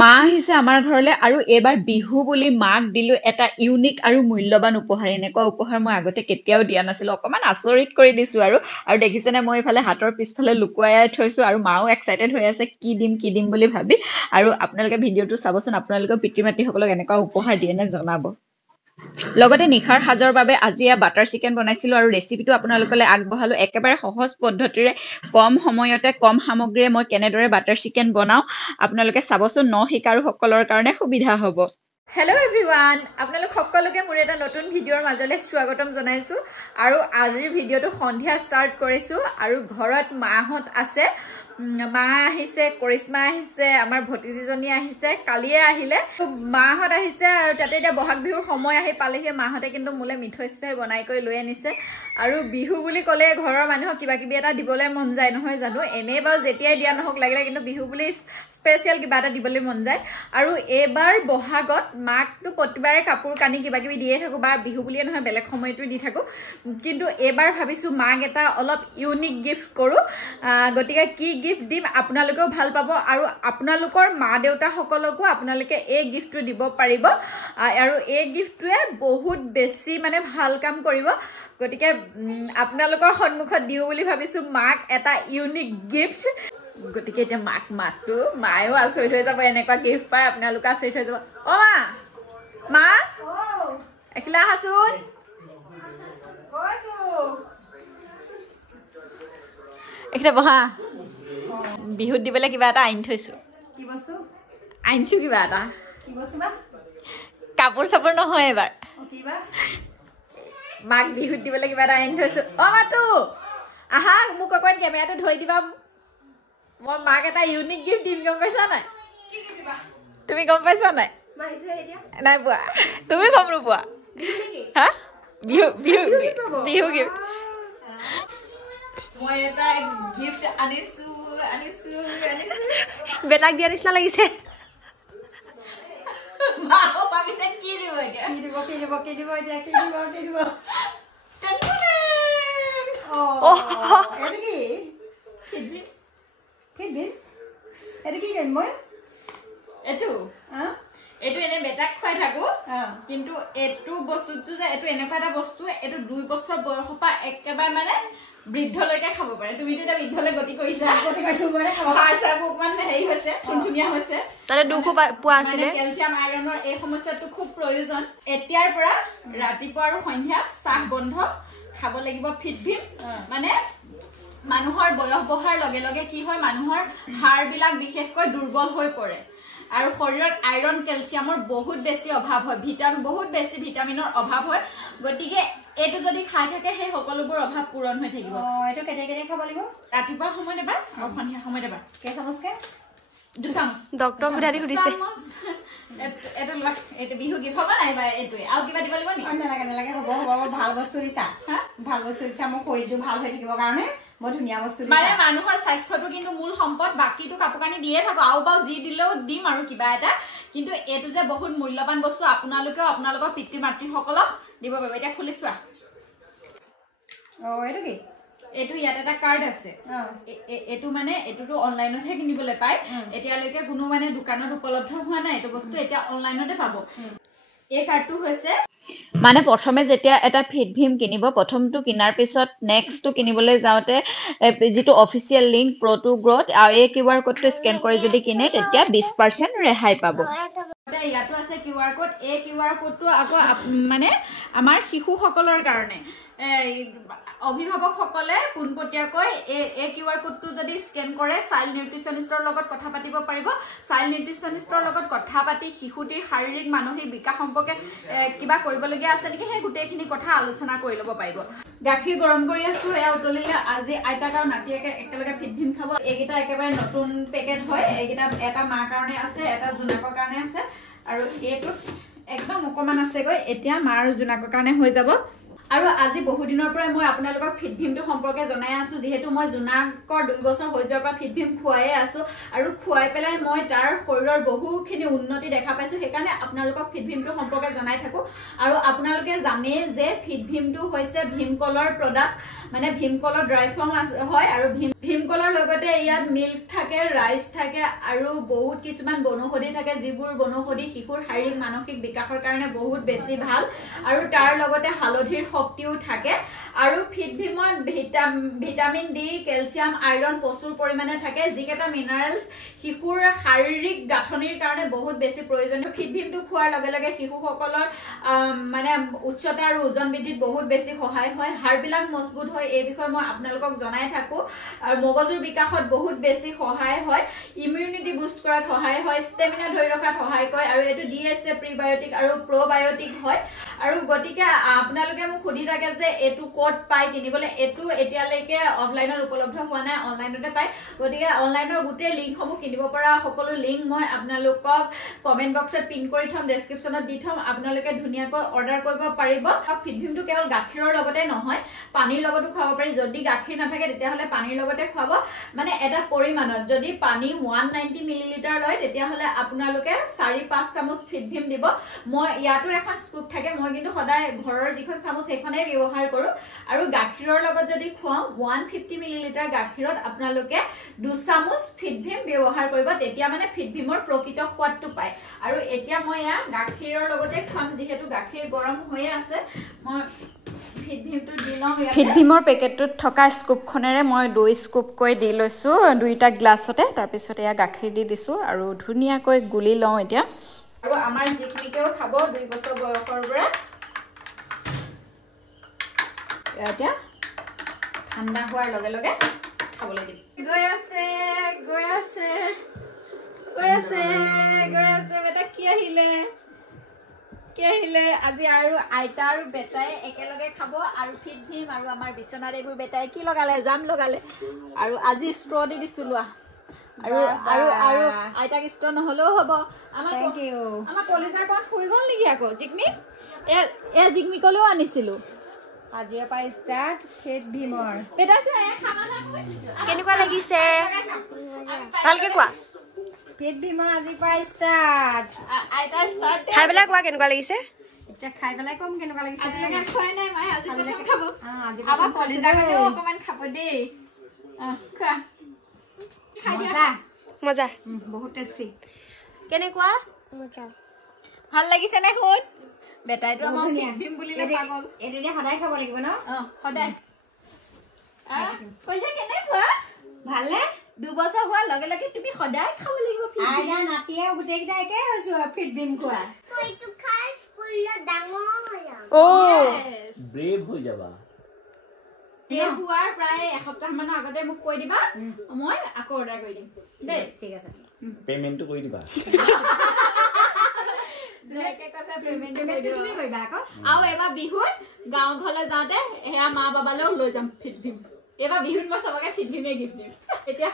মা আহিছে আমাৰ ঘৰলৈ আৰু এবাৰ বিহু বুলি মাক দিলো এটা ইউনিক আৰু মূল্যৱান উপহাৰ এনেকুৱা উপহাৰ মই আগতে কেতিয়াও দিয়া নাছিলো অকমান আচৰিত কৰি দিছো আৰু দেখিছেনে মই ইফালে হাতৰ পিছফালে লুকুৱাই থৈছো আৰু মাও এক্সাইটেড হৈ আছে কি দিম বুলি ভাবি আৰু আপোনালোকে ভিডিঅটো চাবচোন আপোনালোকৰ পিতৃ-মাতৃসকলক এনেকুৱা উপহাৰ দিয়ে নে জনাব লগতে নিখাৰ সাজৰ বাবে আজি বাটাৰ চিকেন বনাইছিলো আৰু ৰেচিপিটো আপোনালোকলৈ আগবঢ়ালো একেবাৰে সহজ পদ্ধতিৰে কম সময়তে কম সামগ্ৰীৰে মই কেনেদৰে বাটাৰ চিকেন বনাও আপোনালোকে চাবচোন শিকাৰুসকলৰ কাৰণে সুবিধা হ'ব হেল্ল' এভৰিৱান আপোনালোক সকলোকে মোৰ এটা নতুন ভিডিঅ'ৰ মাজলৈ স্বাগতম জনাইছো আৰু আজিৰ ভিডিঅ'টো সন্ধিয়া ষ্টাৰ্ট কৰিছো আৰু ঘৰত মাহঁত আছে মা আহিছে কৰিশ্মা আহিছে আমাৰ ভতিজীজনী আহিছে কালিয়ে আহিলে মাহঁত আহিছে আৰু তাতে এতিয়া বহাগ বিহুৰ সময় আহি পালেহি মাহঁতে কিন্তু মোলে মিঠৈ চিঠৈ বনাই কৰি লৈ আনিছে আৰু বিহু বুলি ক'লে ঘৰৰ মানুহক কিবা কিবি এটা দিবলৈ মন যায় নহয় জানো এনে বাৰু যেতিয়াই দিয়া নহওক লাগিলে কিন্তু বিহু বুলি স্পেচিয়েল কিবা এটা দিবলৈ মন যায় আৰু এইবাৰ বহাগত মাকটো প্ৰতিবাৰে কাপোৰ কানি কিবা কিবি দিয়ে থাকো বা বিহু বুলিয়ে নহয় বেলেগ সময়টো দি থাকো কিন্তু এইবাৰ ভাবিছো মাক এটা অলপ ইউনিক গিফ্ট কৰো গতিকে কি গিফ্ট দিম আপোনালোকেও ভাল পাব আৰু আপোনালোকৰ মা দেউতা সকলকো আপোনালোকে এই গিফ্টটো দিব পাৰিব আৰু এই গিফ্টটোৱে বহুত বেছি মানে ভাল কাম কৰিব গতিকে আপোনালোকৰ সন্মুখত দিও বুলি ভাবিছো মাক এটা ইউনিক গিফ্ট গতিকে এতিয়া মাক মাতো মায়ো আচৰিত হৈ যাব এনেকুৱা গিফ্ট পাই আপোনালোকে আচৰিত হৈ যাব অ মা এখিলা আহাচোন এখিলা বহা বিহুত দিবলৈ কিবা এটা আনি থৈছো কি বস্তু আনিছো কিবা এটা কি বস্তু বা কাপোৰ চাপোৰ নহয় এবাৰ কিবা মাক বিহুত দিবলৈ কিবা এটা আনি থৈছো অ মাতো আহা মোক অকণ কেমেৰাটো ধৰি দিবা মই মাক এটা ইউনিক গিফ্ট দিম গম পাইছা নাই তুমি গম পাইছা নাই নাই পোৱা তুমি গম নোপোৱা হা বিহু বিহু বিহু গিফ্ট মই এটা গিফ্ট আনিছো বেটাক দিয়া নিচিনা লাগিছে মাও ভাবিছে কি দিব এতিয়া কি দিব এইটো এনে বেটাক খুৱাই থাকো কিন্তু এইটো বস্তুটো যে এইটো এনেকুৱা এটা বস্তু এইটো 2 বছৰ বয়সৰ পৰা একেবাৰে মানে বৃদ্ধলৈকে খাব পাৰে তুমি এটা বৃদ্ধলৈ গতি কৰিছা অকমান হেৰি হৈছে ধুনীয়া হৈছে তাতে দুখ পোৱা আছিলে কেলছিয়াম আইৰণৰ এই সমস্যাটো খুব প্ৰয়োজন এতিয়াৰ পৰা ৰাতিপুৱা আৰু সন্ধিয়া চাহ বন্ধ খাব লাগিব ফিট মানে মানুহৰ বয়স বহাৰ লগে লগে কি হয় মানুহৰ হাড়বিলাক বিশেষকৈ দুৰ্বল হৈ পৰে আৰু শৰীৰত আইৰণ কেলছিয়ামৰ বহুত বেছি অভাৱ হয় বহুত বেছি ভিটামিনৰ অভাৱ হয় গতিকে এটো যদি খাই থাকে সেই সকলোবোৰ অভাৱ পূৰণ হৈ থাকিব এটো কেনে খাব লাগিব ৰাতিপুৱা সময়ত এবাৰ আৰু সন্ধিয়া সময়ত এবাৰ কে চামুচকে 2 চামুচ ডক্টৰ গুধাৰি সুধিছে এটো বিহু গিফ্ট হ'ব নাই বা এটোই আৰু কিবা দিব লাগিব নি নালাগে হ'ব ভাল বস্তু দিছা ভাল বস্তু দিছা মই শৰীৰটো ভাল হৈ থাকিবৰ কাৰণে মই ধুনীয়া বস্তু দিছা মানে মানুহৰ স্বাস্থ্যটো কিন্তু মূল সম্পদ বাকিটো কাপোৰ কানি দিয়ে থাকো আৰু বাও যি দিলেও দিম আৰু কিবা এটা কিন্তু এটো যে বহুত মূল্যৱান বস্তু আপোনালোকেও আপোনালোকৰ পিতৃ-মাতৃ সকলক দিব পাৰিব এটা খুলি চোৱা এটো কি এটো ইয়াত এটা কাৰ্ড আছে এটো মানে এটোটো অনলাইনতহে কিনিবলৈ পায় এতিয়ালৈকে কোনো মানে দোকানত উপলব্ধ হোৱা নাই এটো বস্তু এতিয়া অনলাইনতে পাব এই কাৰ্ডটো হৈছে মানে প্ৰথমে যেতিয়া এটা ফিট ভীম কিনিব প্ৰথমটো কিনাৰ পিছত নেক্সটটো কিনিবলৈ যাওঁতে যেটো অফিচিয়েল লিংক প্ৰ টু গ্ৰোথ আৰু এই কিউআৰ কোডটো স্ক্যান কৰি যদি কিনে তেতিয়া 20% ৰেহাই পাব ইয়াতো আছে কিউআৰ কোড এই কিউআৰ কোডটো আকৌ মানে আমাৰ শিশুসকলৰ কাৰণে অভিভাৱক সকলে পুনপটিয়াকৈ এই কিউআৰ কোডটো যদি স্ক্যান কৰে চাইল্ড নিউট্ৰিচনিষ্টৰ লগত কথা পাতিব পাৰিব চাইল্ড নিউট্ৰিচনিষ্টৰ লগত কথা পাতি শিশুটিৰ শাৰীৰিক মানসিক বিকাশ সম্পৰ্কে কিবা কৰিবলগীয়া আছে নেকি সেই গোটেইখিনি কথা আলোচনা কৰি ল'ব পাৰিব গাখীৰ গৰম কৰি আছো এয়া উতলিলে আজি আইতাক আৰু নাতিয়েকে একেলগে ফিট ভীম খাব এইকেইটা একেবাৰে নতুন পেকেট হয় এইকেইটা এটা মাৰ কাৰণে আছে এটা জোনাকৰ কাৰণে আছে আৰু এইটো একদম অকমান আছে গৈ এতিয়া মাৰ আৰু জোনাকৰ কাৰণে হৈ যাব আৰু আজি বহু দিনৰ পৰা মই আপোনালোকক ফিট ভীমটো সম্পৰ্কে জনাই আছো যেহেতু মই জোনাকৰ 2 বছৰ হৈ যোৱাৰ পৰা ফিট ভীম খুৱাই আছো আৰু খুৱাই পেলাই মই তাৰ শৰীৰৰ বহুখিনি উন্নতি দেখা পাইছো সেইকাৰণে আপোনালোকক ফিট ভীমটো সম্পৰ্কে জনাই থাকো আৰু আপোনালোকে জানে যে ফিট ভীমটো হৈছে ভীমকলৰ প্ৰডাক্ট মানে ভীমকলৰ ড্ৰাই ফৰ্ম হয় আৰু ভীমকলৰ লগতে ইয়াত মিল্ক থাকে, ৰাইচ থাকে আৰু বহুত কিছুমান বনৌষধি থাকে, যিবোৰ বনৌষধি শিশুৰ শাৰীৰিক মানসিক বিকাশৰ কাৰণে বহুত বেছি ভাল আৰু তাৰ লগতে হালধিৰ শক্তিও থাকে আৰু ফিট ভীমত ভিটামিন ডি, কেলছিয়াম, আইৰণ প্ৰচুৰ পৰিমাণে থাকে, যিকেইটা মিনাৰেলছ শিশুৰ শাৰীৰিক গাঁথনিৰ কাৰণে বহুত বেছি প্ৰয়োজনীয়। ফিট ভীমটো খোৱাৰ লগে লগে শিশুসকলৰ মানে উচ্চতা আৰু ওজন বৃদ্ধিত বহুত বেছি সহায় হয়, হাড়বিলাক মজবুত হয়, এই বিষয়ে মই আপোনালোকক জনাই থাকো আৰু মগজুৰ বিকাশত বহুত বেছি সহায় হয়, ইমিউনিটি বুষ্ট কৰাত সহায় হয়, ষ্টেমিনা ধৰি ৰখাত সহায় কৰে আৰু এইটো DSA প্ৰিবায়টিক আৰু প্ৰবায়টিক হয়। আৰু গতিকে আপোনালোকে মোক সুধি থাকে যে এইটো ক'ত পায় কিনিবলৈ, এইটো এতিয়ালৈকে অফলাইনত উপলব্ধ হোৱা নাই, অনলাইনতে পায়। গতিকে অনলাইনৰ গোটেই লিংকসমূহ কিনিব পৰা সকলো লিংক মই আপোনালোকক কমেণ্ট বক্সত পিন কৰি থ'ম, ডেছক্ৰিপশ্যনত দি থ'ম, আপোনালোকে ধুনীয়াকৈ অৰ্ডাৰ কৰিব পাৰিব। ফিট ভীমটো কেৱল গাখীৰৰ লগতে নহয়, পানীৰ লগতো খাব পাৰি। যদি গাখীৰ নাথাকে তেতিয়াহ'লে পানীৰ লগতে খুৱাব, মানে এটা পৰিমাণত। যদি পানী 190 মিলিলিটাৰ লয় তেতিয়াহ'লে আপোনালোকে 4-5 চামুচ ফিট ভীম দিব। মই ইয়াতো এখন স্কুপ থাকে, মই কিন্তু সদায় ঘৰৰ যিখন চামুচ সেইখনেই ব্যৱহাৰ কৰোঁ। আৰু গাখীৰৰ লগত যদি খুৱাওঁ 150 মিলিলিটাৰ গাখীৰত আপোনালোকে 2 চামুচ ফিট ভীম ব্যৱহাৰ কৰিব, তেতিয়া মানে ফিট ভীমৰ প্ৰকৃত সোৱাদটো পায়। আৰু এতিয়া মই এয়া গাখীৰৰ লগতে খুৱাম, যিহেতু গাখীৰ গৰম হৈয়ে আছে। মই ফিট ভীমটো দি লওঁ। ফিট ভীমৰ পেকেটটোত থকা স্কুপখনেৰে মই 2 স্কুপকৈ দি লৈছোঁ 2টা গ্লাছতে। তাৰপিছত এয়া গাখীৰ দি দিছোঁ আৰু ধুনীয়াকৈ গুলি লওঁ এতিয়া। আৰু আমাৰ জিকমিকেও খাব 2 বছৰ বয়সৰ পৰা। এতিয়া ঠাণ্ডা হোৱাৰ লগে লগে খাবলৈ দিম। গৈ আছে গৈ আছে গৈ আছে গৈ আছে। বেটা কি আহিলে আজি আৰু আইতা আৰু বেটাই একেলগে খাব আৰু ফিট ভীম আৰু আমাৰ বিচনাত এইবোৰ বেটাই কি লগালে, জাম লগালে আৰু আজি ষ্ট্ৰ দি দিছো লোৱা। আৰু আৰু আৰু আইতাক ষ্ট্ৰ নহলেও হ'ব। আমাৰ কলিজাকণ শুই গ'ল নেকি আকৌ জিকমি? জিকমিকলৈও আনিছিলো। আজিৰ পৰা ষ্টাৰ্ট ফিট ভীমৰ। বেটা খানা কেনেকুৱা লাগিছে ভালকে কোৱা। ফিট ভীমৰ আজিৰ পৰা ষ্টাৰ্ট। আইতা ষ্টাৰ্ট খাই পেলাই কোৱা কেনেকুৱা লাগিছে। এতিয়া খাই পেলাই কম কেনেকুৱা লাগিছে। আজিলৈকে খোৱাই নাই মায়ে, আজি প্ৰথম খাব। আমাৰ কলিজাকণেও অকমান খাব দেই। খোৱা। মজা মজা, বহুত টেষ্টি। কেনেকুৱা? মজা। ভাল লাগিছে নে শুন? বেটাইটো আমাৰ ফিট ভীম বুলিলে পাগল। এইটো দিয়া সদায় খাব লাগিব ন? সদায়। কৈছে কেনেকুৱা? ভালনে? 2 বছৰ হোৱাৰ লগে লগে তুমি সদায় খাব লাগিব ফিট ভীম। আইতা নাতিয়ে গোটেইকেইটা একে হৈছো ফিট ভীম খোৱা। এইটো খাই স্কুলত ডাঙৰ হৈ যাম। ব্ৰেভ হৈ যাবা। এই হোৱাৰ প্ৰায় এসপ্তাহ মানৰ আগতে মোক কৈ দিবা, মই আকৌ অৰ্ডাৰ কৰি দিম দেই। ঠিক আছে, পেমেণ্টটো কৰি দিবা। আৰু এবাৰ বিহুত গাঁও ঘৰলৈ যাওঁতে সেয়া মা বাবালৈও লৈ যাম ফিট ভীম। এইবাৰ বিহুত মই চবকে ফিট ভীমে গিফ্ট দিম। এতিয়া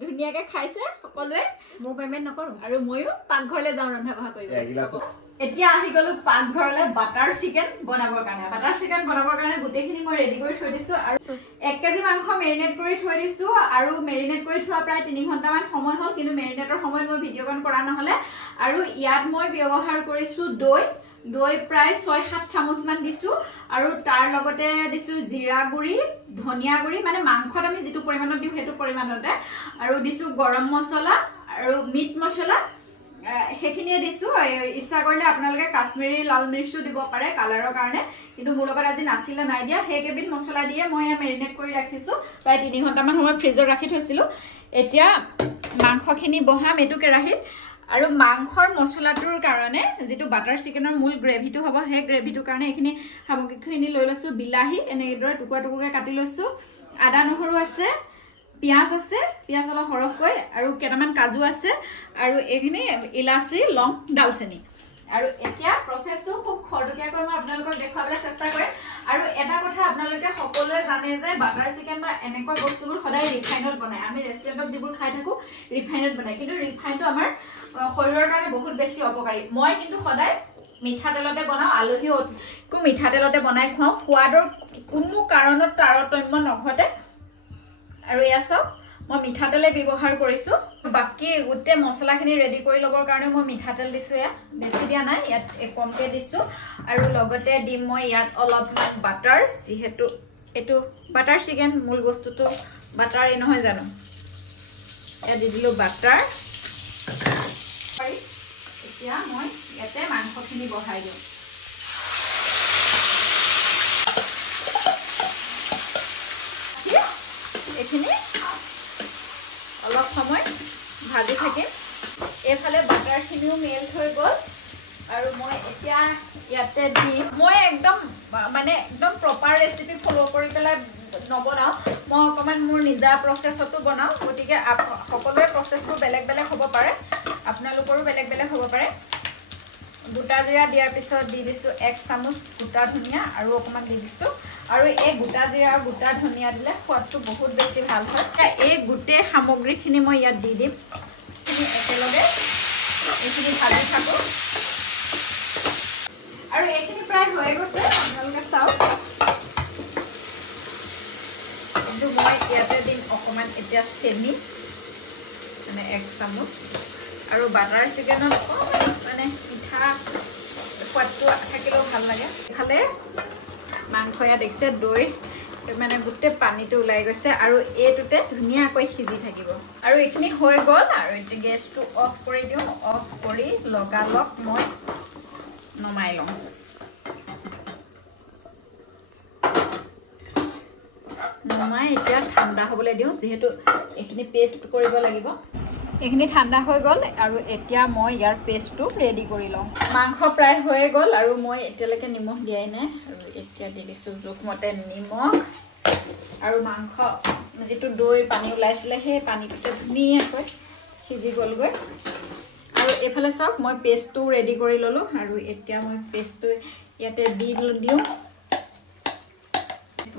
ধুনীয়াকে খাইছে সকলোৱে, মোৰ পেমেণ্ট নকৰো আৰু ময়ো পাকঘৰলৈ যাওঁ ৰন্ধা বঢ়া কৰিব। এতিয়া আহি গলো পাকঘৰলৈ বাটাৰ চিকেন বনাবৰ কাৰণে। বাটাৰ চিকেন বনাবৰ কাৰণে গোটেইখিনি মই ৰেডি কৰি থৈ দিছো আৰু 1 কেজি মাংস মেৰিনেট কৰি থৈ দিছো। আৰু মেৰিনেট কৰি থোৱা প্ৰায় 3 ঘণ্টামান সময় হ'ল, কিন্তু মেৰিনেটৰ সময়ত মই ভিডিঅ'কন কৰা নহ'লে। আৰু ইয়াত মই ব্যৱহাৰ কৰিছো দৈ প্ৰায় 6-7 চামুচমান দিছো। আৰু তাৰ লগতে দিছো জিৰা গুড়ি, ধনিয়া গুড়ি, মানে মাংসত আমি যিটো পৰিমাণত দিওঁ সেইটো পৰিমাণতে। আৰু দিছো গৰম মছলা আৰু মিট মছলা, সেইখিনিয়ে দিছো। ইচ্ছা কৰিলে আপোনালোকে কাশ্মীৰী লাল মিৰ্চো দিব পাৰে কালাৰৰ কাৰণে, কিন্তু মোৰ লগত আজি নাছিলে, নাই দিয়া। সেইকেইবিধ মছলা দিয়ে মই মেৰিনেট কৰি ৰাখিছো। প্ৰায় 3 ঘণ্টামান সময় ফ্ৰিজত ৰাখি থৈছিলো। এতিয়া মাংসখিনি বহাম এইটো কেৰাহীত। আৰু মাংসৰ মছলাটোৰ কাৰণে যিটো বাটাৰ চিকেনৰ মূল গ্ৰেভিটো হ'ব, সেই গ্ৰেভিটোৰ কাৰণে এইখিনি সামগ্ৰীখিনি লৈ লৈছো। বিলাহী এনেদৰে টুকুৰা টুকুৰকৈ কাটি লৈছো, আদা নহৰু আছে, পিঁয়াজ আছে, পিঁয়াজ অলপ সৰহকৈ, আৰু কেইটামান কাজু আছে, আৰু এইখিনি ইলাচি, লং, ডালচেনি। আৰু এতিয়া প্ৰচেছটো খুব খৰতকীয়াকৈ মই আপোনালোকক দেখুৱাবলৈ চেষ্টা কৰিম। আৰু এটা কথা আপোনালোকে সকলোৱে জানে যে বাটাৰ চিকেন বা এনেকুৱা বস্তুবোৰ সদায় ৰিফাইনত বনায়। আমি ৰেষ্টুৰেণ্টত যিবোৰ খাই থাকোঁ ৰিফাইনত বনায়, কিন্তু ৰিফাইনটো আমাৰ শৰীৰৰ কাৰণে বহুত বেছি অপকাৰী। মই কিন্তু সদায় মিঠাতেলতে বনাওঁ, আলহীকো মিঠাতেলতে বনাই খুৱাওঁ। সোৱাদৰ কোনো কাৰণত তাৰতম্য নঘটে। আৰু এয়া চাওক, মই মিঠাতেলে ব্যৱহাৰ কৰিছো। বাকি গোটেই মছলাখিনি ৰেডি কৰি ল'বৰ কাৰণে মই মিঠাতেল দিছো। ইয়াত বেছি দিয়া নাই, ইয়াত কমকৈ দিছো। আৰু লগতে দিম মই ইয়াত অলপমান বাটাৰ, যিহেতু এইটো বাটাৰ চিকেন মূল বস্তুটো বাটাৰ এই নহয় জানো এয়া দি দিলোঁ বাটাৰ এতিয়া মই ইয়াতে মাংসখিনি বহাই দিওঁ এইখিনি অলপ সময় ভাজি থাকিম এইফালে বাটাৰখিনিও মেল্ট হৈ গ'ল আৰু মই এতিয়া ইয়াতে দিম মই একদম মানে একদম প্ৰপাৰ ৰেচিপি ফলো কৰি পেলাই নবনাওঁ মই অকণমান মোৰ নিজা প্ৰচেছতো বনাওঁ গতিকে সকলোৰে প্ৰচেছবোৰ বেলেগ বেলেগ হ'ব পাৰে আপোনালোকৰো বেলেগ বেলেগ হ'ব পাৰে গোটা জিৰা দিয়াৰ পিছত দি দিছোঁ 1 চামুচ গোটা ধনিয়া আৰু অকণমান দি দিছোঁ আৰু এই গোটা জিৰা আৰু গোটা ধনিয়া দিলে সোৱাদটো বহুত বেছি ভাল হয় এই গোটেই সামগ্ৰীখিনি মই ইয়াত দি দিম একেলগে এইখিনি ভাজি থাকোঁ আৰু এইখিনি প্ৰায় হৈ গৈছে আপোনালোকে চাওক কিন্তু মই ইয়াতে দিম অকণমান এতিয়া চেনি মানে 1 চামুচ আৰু বাটাৰ চিকেনত অকণমান মানে মিঠা সোৱাদটো থাকিলেও ভাল লাগে ইফালে মাংস ইয়াত দেখিছে দৈ মানে গোটেই পানীটো ওলাই গৈছে আৰু এইটোতে ধুনীয়াকৈ সিজি থাকিব আৰু এইখিনি হৈ গ'ল আৰু এতিয়া গেছটো অফ কৰি দিওঁ অফ কৰি লগালগ মই নমাই লওঁ নমাই এতিয়া ঠাণ্ডা হ'বলৈ দিওঁ যিহেতু এইখিনি পেষ্ট কৰিব লাগিব এইখিনি ঠাণ্ডা হৈ গ'ল আৰু এতিয়া মই ইয়াৰ পেষ্টটো ৰেডি কৰি লওঁ মাংস প্ৰায় হৈ গ'ল আৰু মই এতিয়ালৈকে নিমখ দিয়াই নাই আৰু এতিয়া দি দিছোঁ জোখমতে নিমখ আৰু মাংস যিটো দৈৰ পানী ওলাইছিলে সেই পানীটোতে ধুনীয়াকৈ সিজি গ'লগৈ আৰু এইফালে চাওক মই পেষ্টটো ৰেডি কৰি ল'লোঁ আৰু এতিয়া মই পেষ্টটো ইয়াতে দিওঁ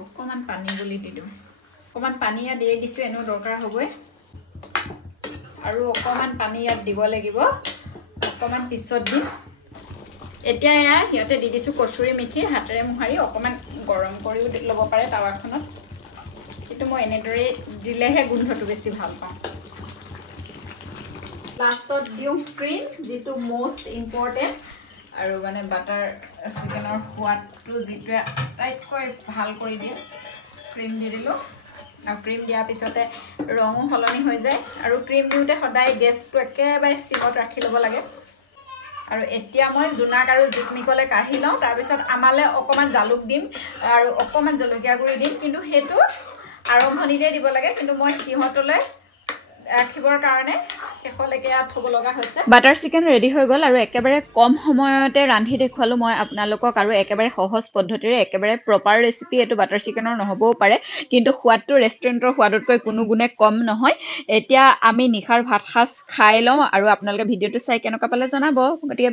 অকণমান পানী বুলি দি দিওঁ অকণমান পানী ইয়াত দিয়ে দিছোঁ এনেও দৰকাৰ হ'বই আৰু অকণমান পানী ইয়াত দিব লাগিব অকণমান পিছত দিম এতিয়া ইয়াতে দি দিছোঁ কচুৰি মেথি হাতেৰে মোহাৰি অকণমান গৰম কৰিও ল'ব পাৰে টাৱাখনত কিন্তু মই এনেদৰে দিলেহে গোন্ধটো বেছি ভাল পাওঁ লাষ্টত দিওঁ ক্ৰীম যিটো মষ্ট ইম্পৰ্টেণ্ট আৰু মানে বাটাৰ চিকেনৰ সোৱাদটো যিটোৱে আটাইতকৈ ভাল কৰি দিয়ে ক্ৰীম দি দিলোঁ আৰু ক্ৰীম দিয়াৰ পিছতে ৰঙো সলনি হৈ যায় আৰু ক্ৰীম দিওঁতে সদায় গেছটো একেবাৰে চিমত ৰাখি ল'ব লাগে আৰু এতিয়া মই জোনাক আৰু জিকমিকলে কাঢ়ি লওঁ তাৰপিছত আমালে অকণমান জালুক দিম আৰু অকণমান জলকীয়া গুড়ি দিম কিন্তু সেইটো আৰম্ভণিতে দিব লাগে কিন্তু মই সিহঁতলৈ ৰাখিবৰ কাৰণে শেষলৈকে ইয়াত থ'ব লগা হৈছে বাটাৰ চিকেন ৰেডি হৈ গ'ল আৰু একেবাৰে কম সময়তে ৰান্ধি দেখুৱালোঁ মই আপোনালোকক আৰু একেবাৰে সহজ পদ্ধতিৰে একেবাৰে প্ৰপাৰ ৰেচিপি এইটো বাটাৰ চিকেনৰ নহ'বও পাৰে কিন্তু সোৱাদটো ৰেষ্টুৰেণ্টৰ সোৱাদতকৈ কোনো গুণে কম নহয় এতিয়া আমি নিশাৰ ভাত সাজ খাই লওঁ আৰু আপোনালোকে ভিডিঅ'টো চাই কেনেকুৱা পালে জনাব গতিকে